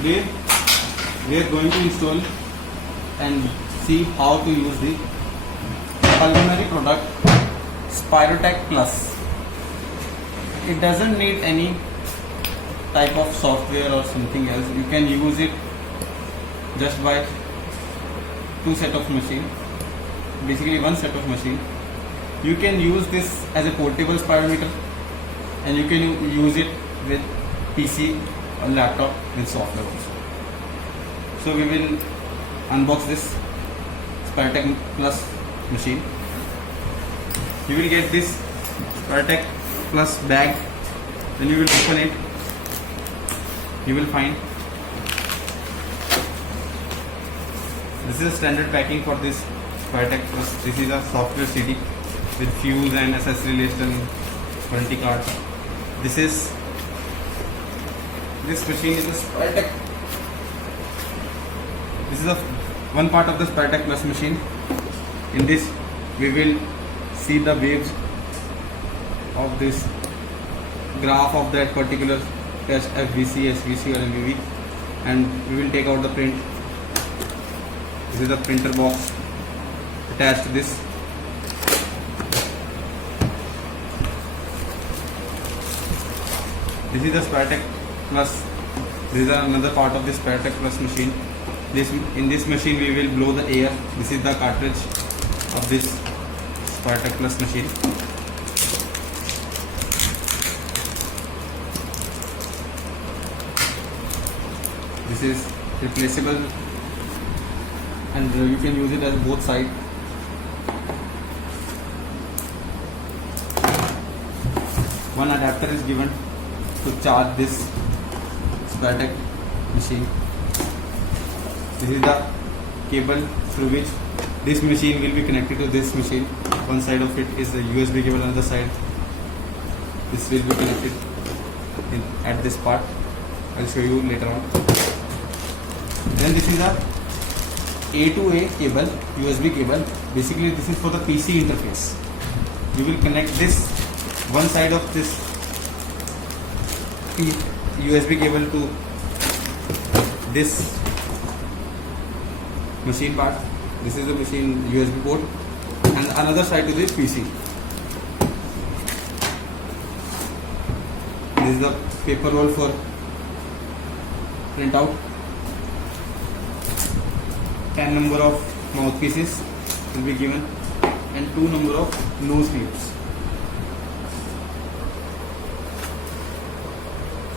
Today we are going to install and see how to use the pulmonary product Spirotech Plus. It doesn't need any type of software or something else. You can use it just by two set of machine, basically one set of machine. You can use this as a portable spirometer and you can use it with PC or laptop with software also. So we will unbox this Spirotech Plus machine. You will get this Spirotech Plus bag, then you will open it. You will find this is a standard packing for this Spirotech Plus. This is a software CD with fuse and accessory list and warranty card. This machine is a Spirotech. This is one part of the Spirotech Plus machine. In this we will see the waves of this graph of that particular test, FVC, SVC or MVV, and we will take out the print. This is the printer box attached to this. This is the Spirotech Plus. This is another part of this Spirotech Plus machine. In this machine we will blow the air. This is the cartridge of this Spirotech Plus machine. This is replaceable and you can use it as both sides. One adapter is given to charge this Spirotech machine. This is the cable through which this machine will be connected to this machine. One side of it is the USB cable, another side this will be connected at this part. I'll show you later on. Then this is a A to A cable, USB cable. Basically this is for the PC interface. You will connect this one side of this USB cable to this machine part. This is the machine USB port, and another side to this PC. This is the paper roll for printout. 10 number of mouthpieces will be given and 2 number of nose clips.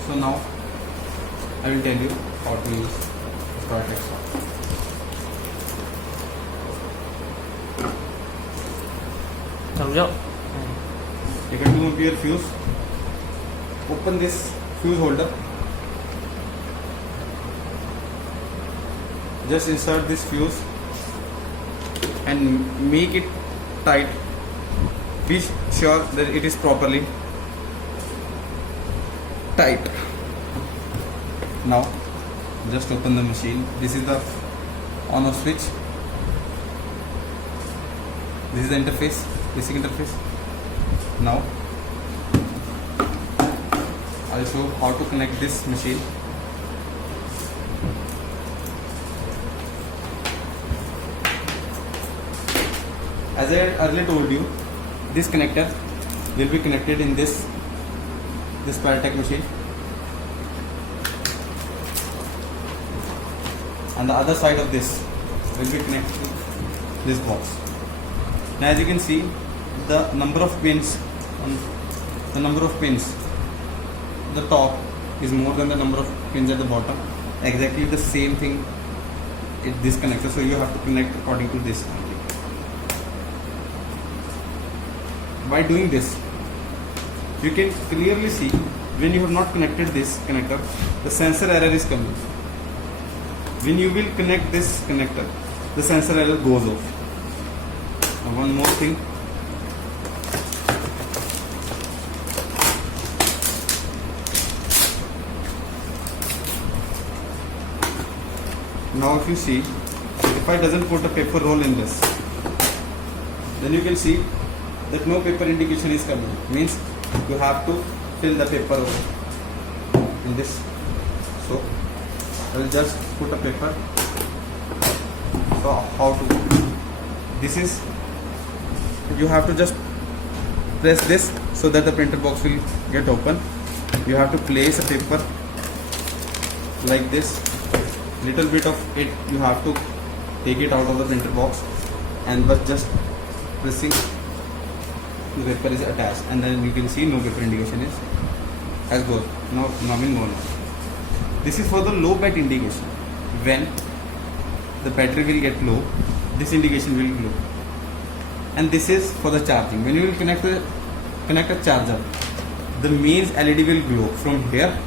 So now I will tell you how to use Spirotech software. समझो. Take a 2 ampere fuse. Open this fuse holder. Just insert this fuse and make it tight. Be sure that it is properly tight. Now just open the machine. This is the on off switch. This is the interface, basic interface. Now I'll show how to connect this machine. As I earlier told you, this connector will be connected in this Spirotech machine, and the other side of this will be connected to this box. Now as you can see, the number of pins at the top is more than the number of pins at the bottom. Exactly the same thing is this connector, so you have to connect according to this. By doing this, you can clearly see when you have not connected this connector, the sensor error is coming. When you will connect this connector, the sensor error goes off. Now one more thing. Now if you see, if I doesn't put a paper roll in this, then you can see that no paper indication is coming. Means you have to fill the paper in this. So I will just put a paper. So how to? This is, you have to just press this so that the printer box will get open. You have to place a paper like this. Little bit of it you have to take it out of the printer box, and but just pressing the paper is attached, and then you can see no paper indication is as goes. Now in no. This is for the low bat indication. When the battery will get low, this indication will glow. And this is for the charging. When you will connect a charger, the mains LED will glow from here,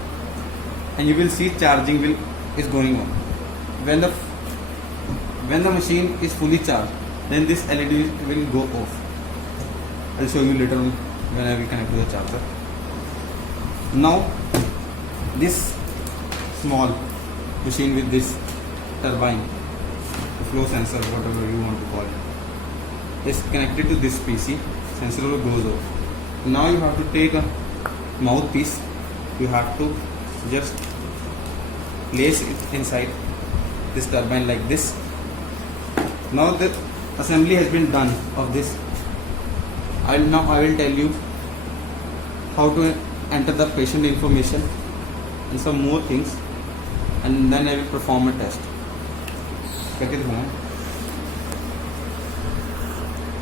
and you will see charging is going on. When the machine is fully charged, then this LED will go off. I'll show you later on when I will connect to the charger. Now this small machine with this turbine, flow sensor, whatever you want to call it, is connected to this PC. Sensor goes off. Now you have to take a mouthpiece. You have to just place it inside this turbine like this. Now the assembly has been done of this. I will tell you how to enter the patient information and some more things, and then I will perform a test.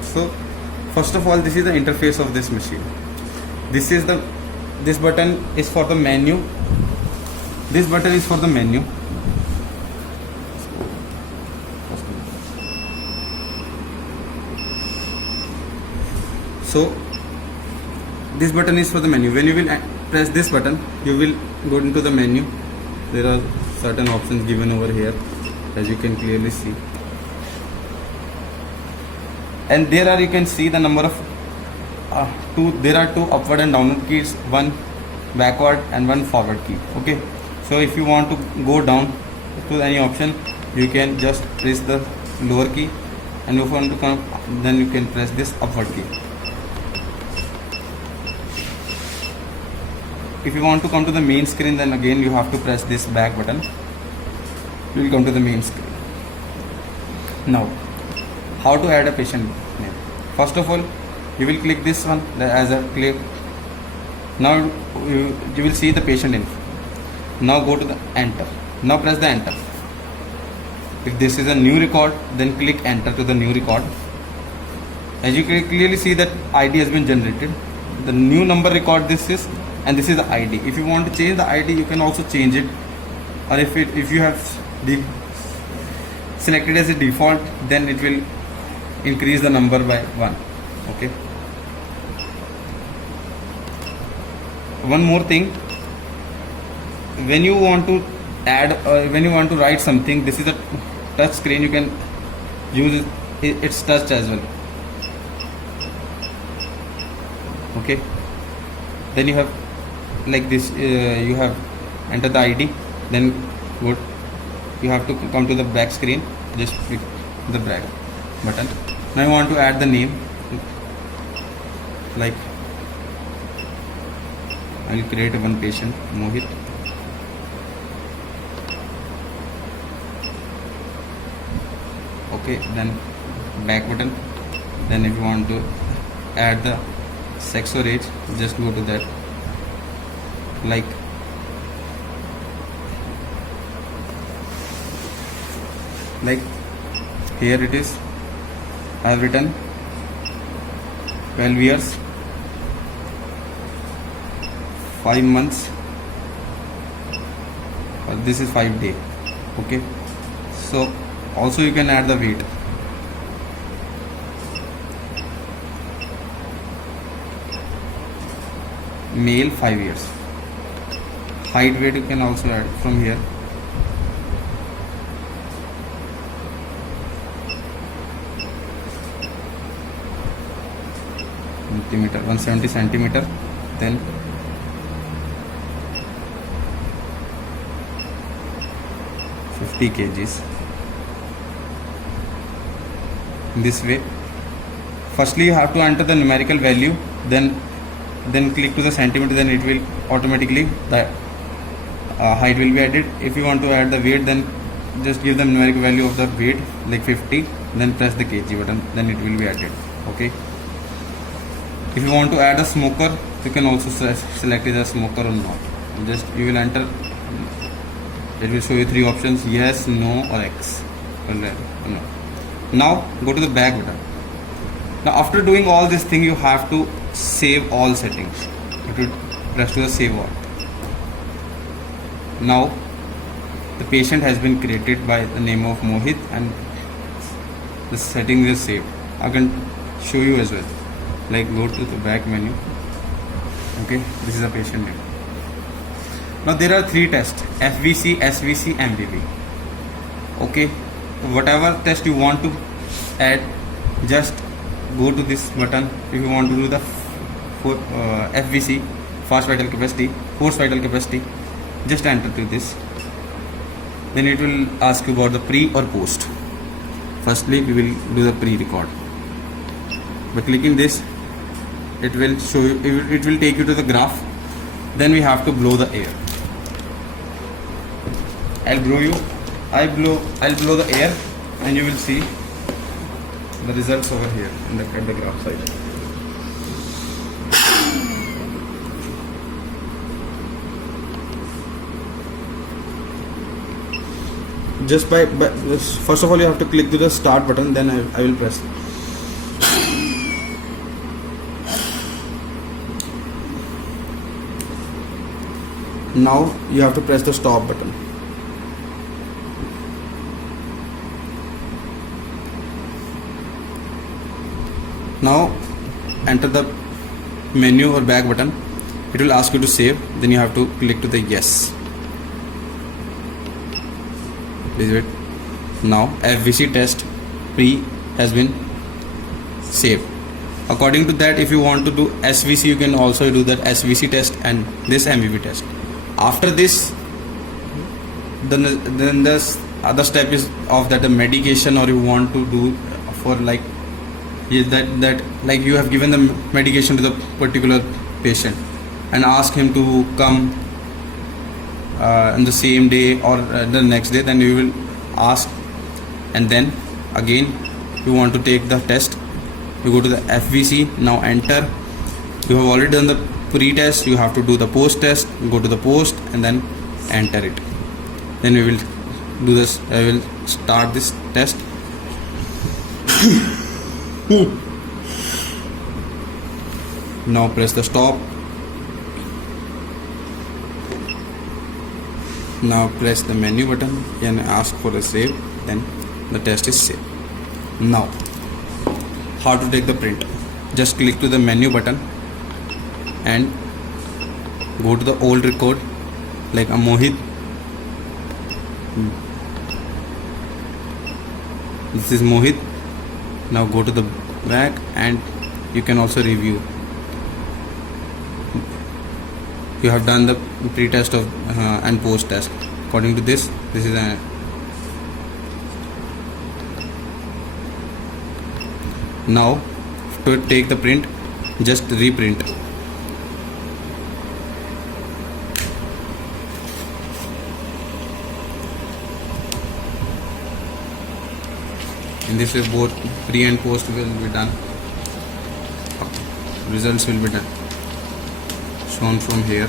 So first of all, this is the interface of this machine. This button is for the menu. This button is for the menu. So this button is for the menu. When you will press this button, you will go into the menu. There are certain options given over here, as you can clearly see. And there are, you can see the number of there are two upward and downward keys, one backward and one forward key. Okay, so if you want to go down to any option, you can just press the lower key, and if you want to come, then you can press this upward key. If you want to come to the main screen, then again you have to press this back button. You will come to the main screen. Now, how to add a patient name? First of all, you will click this one as a click. Now you will see the patient info. Now go to the enter. Now press the enter. If this is a new record, then click enter to the new record. As you can clearly see that ID has been generated. The new number record this is, and this is the ID. If you want to change the ID, you can also change it. Or if you have selected as a default, then it will increase the number by 1. Okay. One more thing, when you want to add when you want to write something, this is a touch screen. You can use its touch as well. Okay, then you have like this, you have enter the ID, then you have to come to the back screen, just click the back button. Now you want to add the name, like I will create one patient, Mohit. Okay, then back button. Then if you want to add the sex or age, just go to that, like here it is. I have written 12 years 5 months, this is 5 days. Okay, so also you can add the weight. Male 5 years. Height, weight you can also add from here. Centimeter, 170 centimeter, then kgs. This way, firstly you have to enter the numerical value, then click to the centimeter, then it will automatically height will be added. If you want to add the weight, then just give the numeric value of the weight like 50, then press the kg button, then it will be added. Okay. If you want to add a smoker, you can also select it as smoker or not. Just you will enter, it will show you 3 options: yes, no, or X. No. Now go to the back button. Now after doing all this thing, you have to save all settings. You will press to the save all. Now the patient has been created by the name of Mohit and the setting is saved. I can show you as well. Like go to the back menu. Okay, this is a patient name. Now there are 3 tests: FVC, SVC, MVV. Okay, whatever test you want to add, just go to this button. If you want to do the FVC, fast vital capacity, forced vital capacity, just enter to this. Then it will ask you about the pre or post. Firstly, we will do the pre-record. By clicking this, it will show you, it will take you to the graph. Then we have to blow the air. I'll blow the air, and you will see the results over here at the graph side. Just by first of all, you have to click to the start button, then I will press. Now you have to press the stop button. Now enter the menu or back button. It will ask you to save, then you have to click to the yes. This is it. Now FVC test pre has been saved. According to that, if you want to do SVC, you can also do that SVC test and this MVV test. After this, then the other step is of that the medication, or you want to do for like that like you have given the medication to the particular patient and ask him to come on the same day or the next day, then you will ask, and then again you want to take the test, you go to the FVC. Now enter. You have already done the pre-test, you have to do the post-test. Go to the post and then enter it. Then we will do this. I will start this test. Now press the stop. Now press the menu button and ask for a save. Then the test is saved. Now how to take the print? Just click to the menu button and go to the old record like a Mohit. This is Mohit. Now go to the back and you can also review. You have done the pre-test of and post-test. According to this is a now to take the print, just reprint. In this way, both pre and post will be done. Results will be done. Shown from here.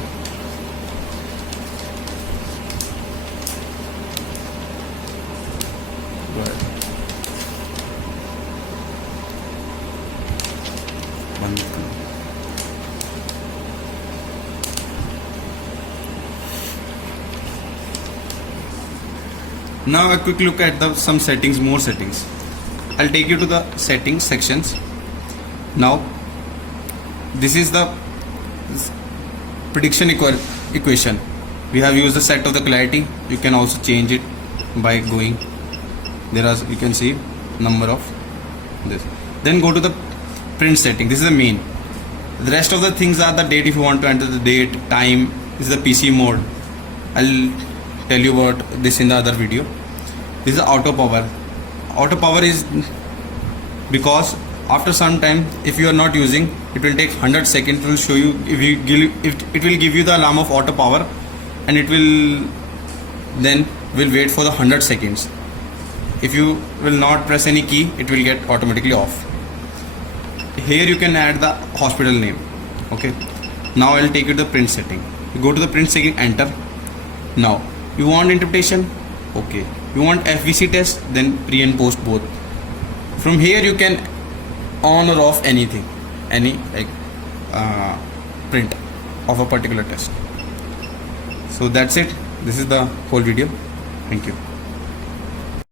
Now a quick look at some settings, more settings. I'll take you to the settings sections. Now this is the prediction equation. We have used the set of the clarity. You can also change it by going there are, you can see number of this. Then go to the print setting. This is the main. The rest of the things are the date. If you want to enter the date, time, this is the PC mode. I'll tell you about this in the other video. This is auto power. Auto power is because after some time, if you are not using, it will take 100 seconds. It will show you, if it will give you the alarm of auto power. and it will then will wait for the 100 seconds. If you will not press any key, it will get automatically off. Here you can add the hospital name. Okay, now I'll take you to the print setting. You go to the print setting, enter. Now you want interpretation, okay. You want FVC test, then pre and post both. From here you can on or off anything, any like print of a particular test. So that's it. This is the whole video. Thank you.